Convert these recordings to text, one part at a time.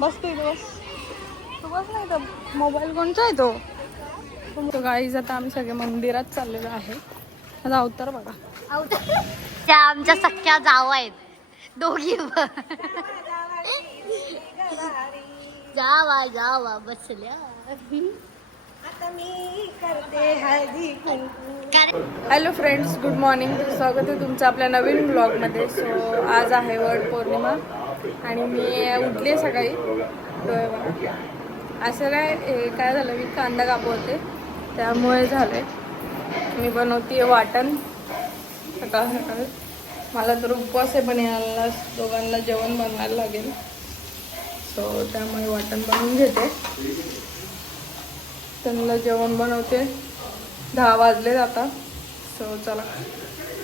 बस तू इथे बस. तू बस नाही तर मोबाईल कोणचा आहे तो. तो गाईज आता आम्ही सगळे मंदिरात चाललेलो आहे. आता अवतार बघा. त्या आमच्या सख्या जावा आहेत दोघी. जावा जावा बसल्या. Hello friends, good morning. स्वागत आहे तुमचं आपल्या नवीन ब्लॉगमध्ये. सो आज आहे वट पौर्णिमा आणि मी उठली सकाळी. डोळे बघा. असं काय झालं, मी कांदा कापवते त्यामुळे झालंय. मी बनवते वाटण सकाळ सकाळी. मला तर उपवास आहे पण याला दोघांना जेवण बनवायला लागेल. सो त्यामुळे वाटण बनवून घेते, त्यांना जेवण बनवते. 10 वाजले आता. सो चला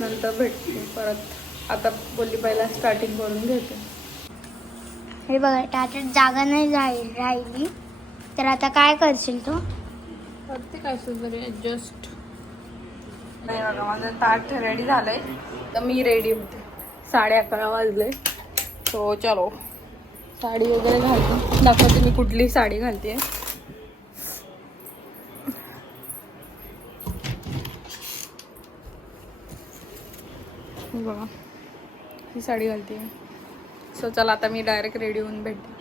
नंतर भेटते परत. आता बोलली पहिला स्टार्टिंग करून घेते. हे बघा त्याच्यात जागा नाही राहिली तर आता काय करशील तू. करते काय तरी ॲडजस्ट. नाही बघा माझं ताट रेडी झालंय तर मी रेडी होते. 11:30 वाजले. सो चलो साडी वगैरे घालते. दाखवते मी कुठली साडी घालते. बघा ही साडी घालते. सो चला आता मी डायरेक्ट रेडी होऊन भेटते.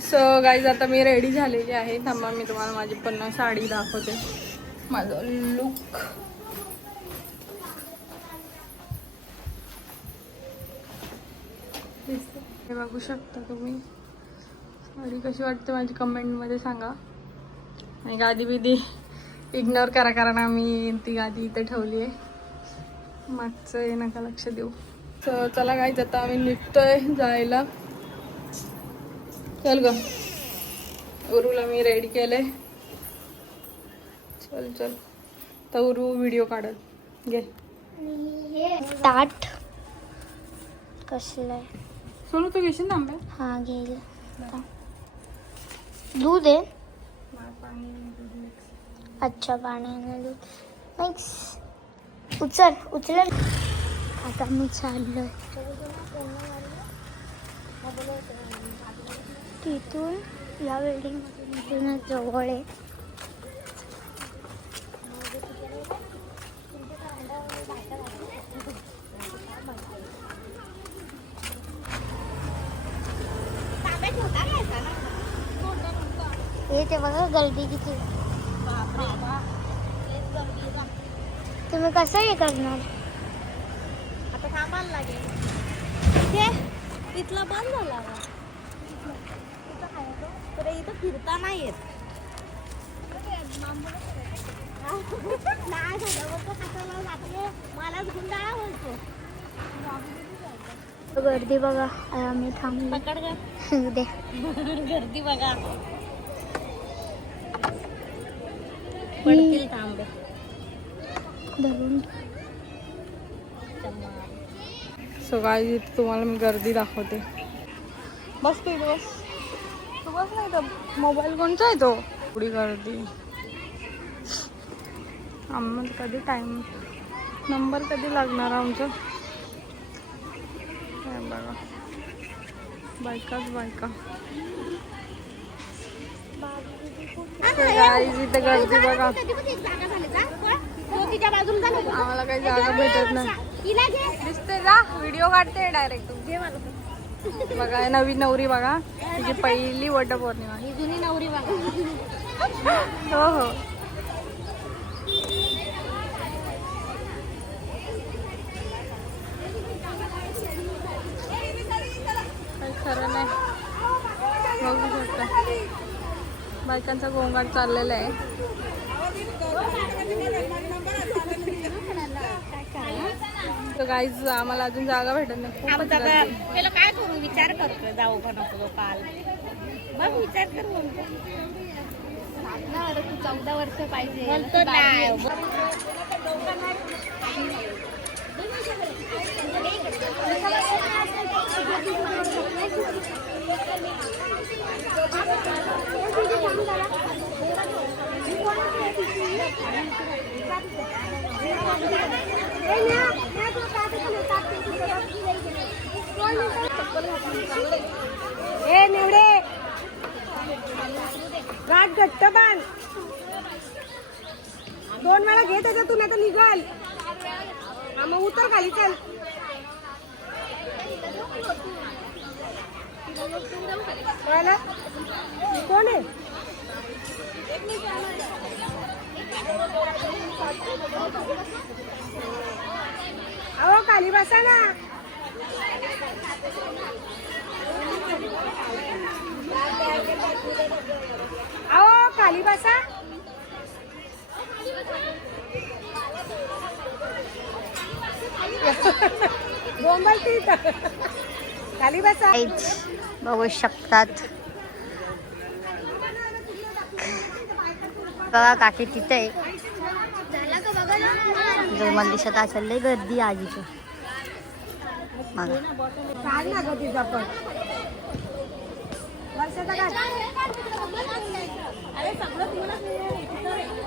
सो गाईज आता मी रेडी झालेली आहे. थांबा मी तुम्हाला माझी पण साडी दाखवते. माझं लुक हे बघू शकता तुम्ही. साडी कशी वाटते माझी कमेंटमध्ये सांगा. आणि गादी बिदी इग्नोर करा कारण आम्ही ती गादी इथे ठेवली आहे. मागचं हे नका लक्ष देऊ. तर चला गाईज आता आम्ही निघतोय जायला. चल ग. उरूला मी रेडी केलंय. चल चल तर उरू व्हिडिओ काढत घे. ताट कसलं आहे. सोनू तू घेशील ना आंब्या. हा घेईल. दूध आहे. अच्छा पाणी दूध मिक्स. उचल. आता मी चाललोय तिथून या बिल्डिंग मधून जवळ आहे. हे ते बघा गर्दी किती. तुम्ही कसं हे करणार. आता थांबायला लागेल. ते तिथला बंद झाला तर इथं फिरता नाही येत. मलाच गुंडाळा बोलतो. गर्दी बघा. आम्ही थांबलो. पकड दे. गर्दी बघा. पडतील तांबे धरून. सो गाईज इथे तुम्हाला मी गर्दी दाखवते. बस तू इथे बस. तू बस नाही तर मोबाईल कोणचा आहे तो. एवढी गर्दी. आम्हाला कधी टाइम नंबर कधी लागणार आमचं. बघा बायकाच बायका. गाईज इथे गर्दी बघा. आम्हाला काही जागा भेटत नाही. दिसते जा व्हिडिओ काढते डायरेक्ट. बघा नवी नवरी बघा. तिची पहिली वटपौर्णिमा. ही जुनी नवरी बघा. हो हो. काही खरं नाही. बघू शकता बायकांचा गोंगाट चाललेला आहे. तर गाईज आम्हाला अजून जागा भेटत नाही. खूपच गर्दी. त्याला काय करू विचार करतो. जाऊ का नको काल बघ विचार कर म्हणतो. 14 वर्ष पाहिजे म्हणतो नाही. ए निवडे घट्ट बांध. 2 वेळा घे त्याच्यातून आता निघाल. हा, मग उतर खाली चल. कळलं? कोण आहे? अहो खाली बसा ना. अहो खाली बसा. बोंबलती इथं. खाली बसा. बघू शकतात बघा काकी तिथे जो मला दिसत असेल लय गर्दी आजीची. बघा काढ ना गं तिचा पण. वर्षाचा काढ.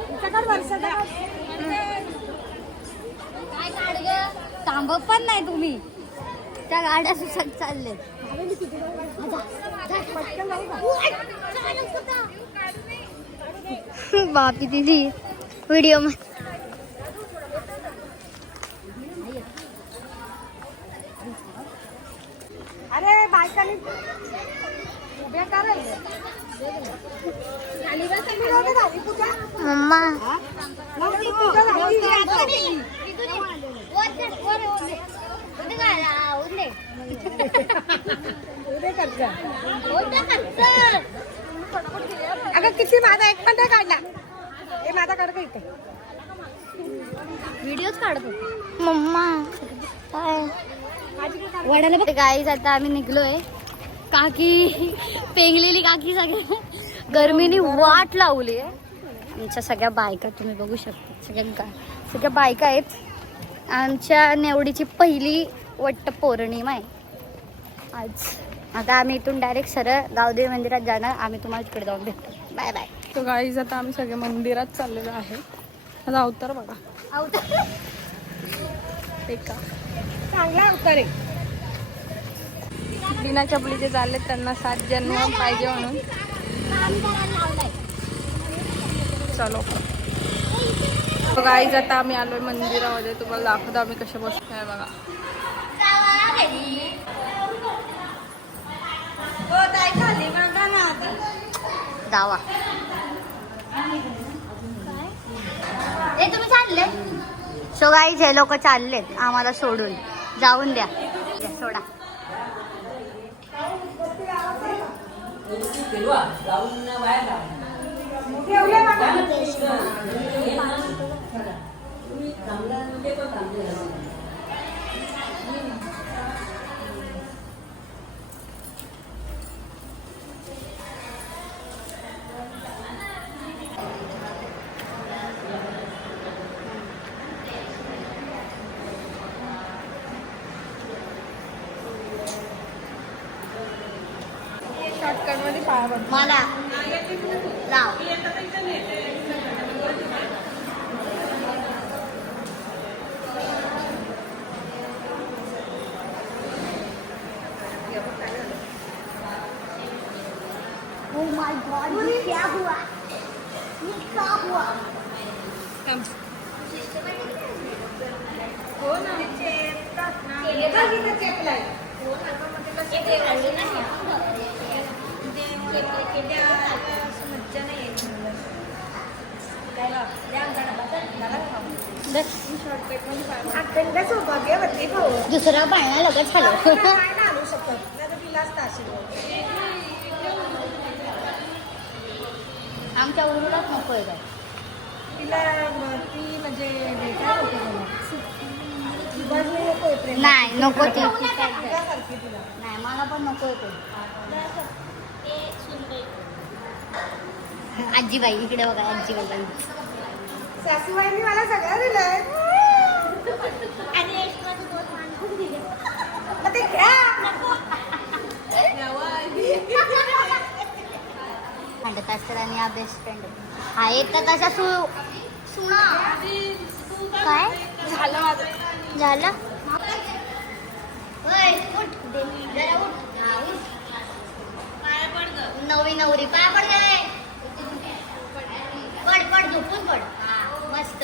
तिचा काढ वर्षाचा काढ. थांबत पण नाही तुम्ही. त्या गाड्या सुसत चालले. बापी दिदी व्हिडिओ अरे बायकांनी उभ्या कराल. मम्मा अगं किती माझा एक पण नाही काढला. हे माझा काढ का इथे. व्हिडिओच काढतो मम्मा. काय वडाला बघ गाईज. आता आम्ही निघलोय. काकी पेंगलेली काकी सगळी गरमीनी वाट लावली आहे. आमच्या सगळ्या बायका तुम्ही बघू शकता. सगळ्या बायका आहेत. आमच्या नेवडीची पहिली वट्ट पौर्णिमा आहे आज. आता आम्ही इथून डायरेक्ट सरळ गावदेवी मंदिरात जाणार. आम्ही तुम्हाला तिकडे जाऊन भेटतो. Bye bye. तो गाईज आता आम्ही सगळे मंदिरात चाललेलो आहे. आता अवतार बघा. एका चांगला अवतार आहे. बिना चपलीचे चालले. त्यांना 7 जन्म पाहिजे म्हणून. चलो गाईज आता आम्ही आलोय मंदिरामध्ये. तुम्हाला दाखवतो आम्ही कसे बसतोय बघा. जावा. तुम्ही चालले. सो गाईज हे लोक चाललेत आम्हाला सोडून. जाऊन द्या सोडा. शॉर्टकट मध्ये पाया बघ. मला लाव. Oh my God, ये क्या हुआ? ये क्या हुआ? हो ना. चेपलाय. दुसरा पाळणा लगेच झालं. आणू शकत नाही तिलाच ताशी. आमच्या उरुलाच नकोय काय. तिला ती म्हणजे भेटायला होती मला. नाही नको ती. सारखी तिला. नाही मला पण नको येतो. आजीबाई इकडे बघा. आजीबाई सासूबाईंनी मला सगळं दिलंय. मग ते घ्या. भांडत असतात आणि हा बेस्ट फ्रेंड आहे तर तसा सुना. काय झालं माझं. झालं. होय, उठ. जरा उठ. हा, उठ. नवी नवरी पाय पड गए. झोपून पड मस्त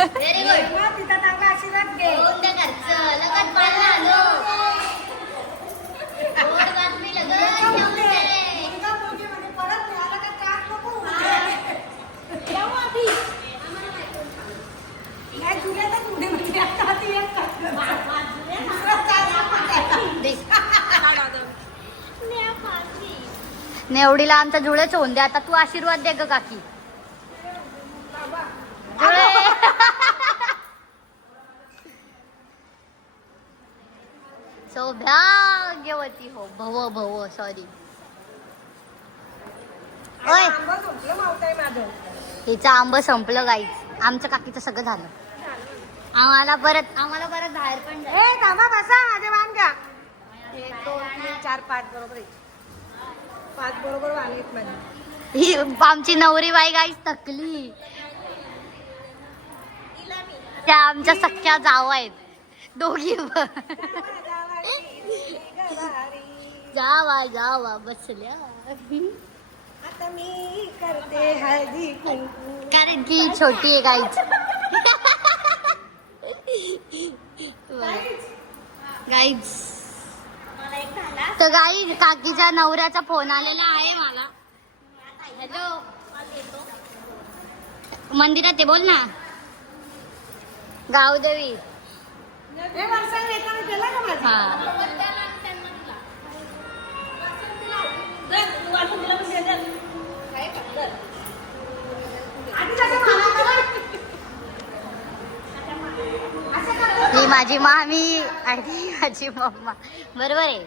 व्हेरी गुड तिथं चांगला आशीर्वाद घे. लगत पाळला आलो गोड बातमी लगत घेऊन दे. तुझ्या पोटीमध्ये परत मिळालं का त्रास नको होऊ दे. जाऊ आधी. नाही तुला तर पुढे म्हणजे आता ती एक नेवडीला आमच्या जुळेच होऊन दे. आता तू आशीर्वाद दे ग काकी. जुळे सौभाग्यवती हो भव भव सॉरी. ओय आंबा संपलं मावताय माझं. हिचं आंब संपलं गाईच. आमच्या काकीचं सगळं झालं. आम्हाला परत बाहेर पण जायचं. ए थांबा बसा माझे वाण घ्या. 1 2 3 4 5 बरोबर आहे. 5 बरोबर वाण आहेत माझे. ही आमची नवरी बाई गाईच थकली. त्या आमच्या सख्या जावा आहेत दोघी जावा बसल्या. आता मी करते हळदी कुंकू. कारण की छोटी आहे गाईच. गाईच तर गाई काकीच्या नवऱ्याचा फोन आलेला आहे मला. हॅलो मंदिरात आहे बोल ना. गावदेवी हे वर्षाला येताना केला का माझा? हा ही माझी मामी आणि माझी मम्मा बरोबर आहे.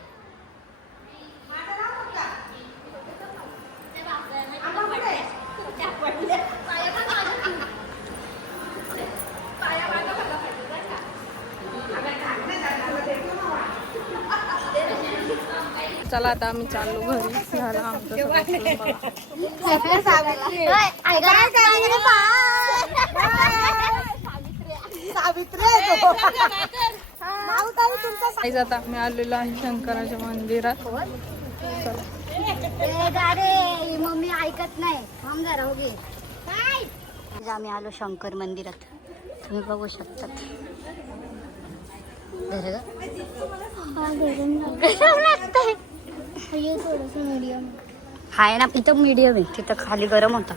चला आता आम्ही चाललो घरी. झाला आमचं सगळं स्वयंपाक. आई जाता आम्ही आलेलो आहे शंकराच्या मंदिरात. मम्मी ऐकत नाही. थांब जरा हो गे. आम्ही आलो शंकर मंदिरात. तुम्ही बघू शकतात. गरम लागतंय. हाय ना इथं मीडियम आहे. तिथं खाली गरम होता.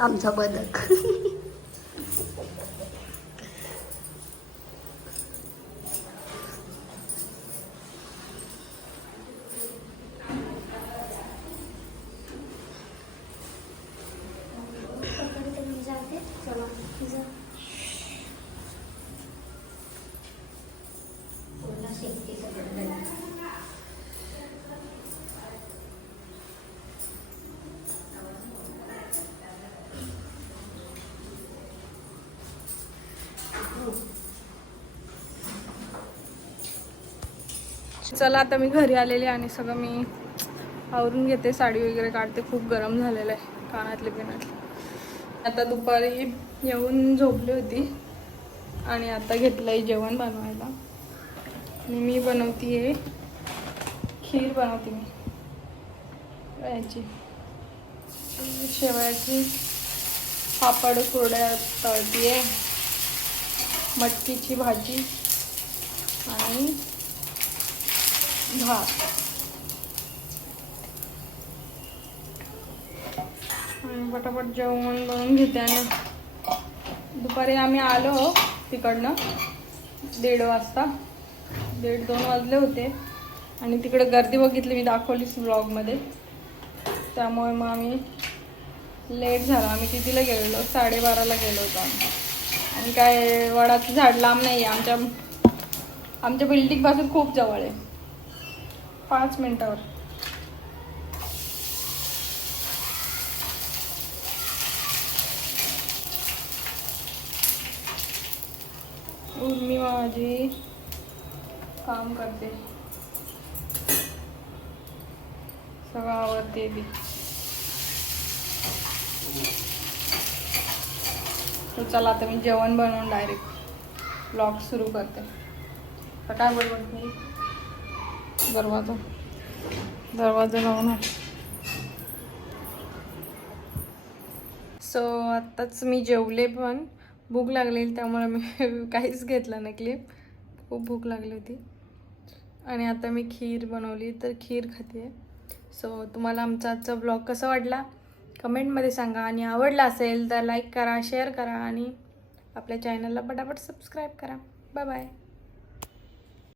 आमचा बदक चला आता मी घरी आलेले आणि सगळं मी आवरून घेते. साडी वगैरे काढते. खूप गरम झालेलं आहे कानातले पिनातले. आता दुपारी येऊन झोपली होती आणि आता घेतलंय जेवण बनवायला. आणि मी बनवते खीर. बनवते मी याची शेवयाची. पापड कुरड्या तळतीये. मटकीची भाजी आणि भात. पटापट जेवण बनवून घेते. आणि दुपारी आम्ही आलो तिकडनं 1:30 वाजता. 1:30-2 वाजले होते. आणि तिकडे गर्दी बघितली मी दाखवलीच ब्लॉगमध्ये. त्यामुळे मग आम्ही लेट झाला. आम्ही कितीला गेलेलो 12:30ला गेलो होतो आम्ही. आणि काय वडाचं झाड लांब नाही आहे. आमच्या बिल्डिंगपासून खूप जवळ आहे. 5 मिनिटावर. उर्मी माझी काम करते, सगळं आवडते बी. तो चला आता मी जेवण बनवून डायरेक्ट ब्लॉग सुरू करते. आता काय बनवते, दरवाजा लावून. सो आत्ताच मी जेवले, पण भूक लागलेली त्यामुळे मी काहीच घेतलं नाही क्लिप. खूप भूक लागली होती. आणि आता मी खीर बनवली, तर खीर खाते. सो तुम्हाला आमचा आजचा ब्लॉग कसा वाटला कमेंटमध्ये सांगा. आणि आवडला असेल तर लाईक करा, शेअर करा आणि आपल्या चॅनलला पटापट सबस्क्राईब करा. Bye bye.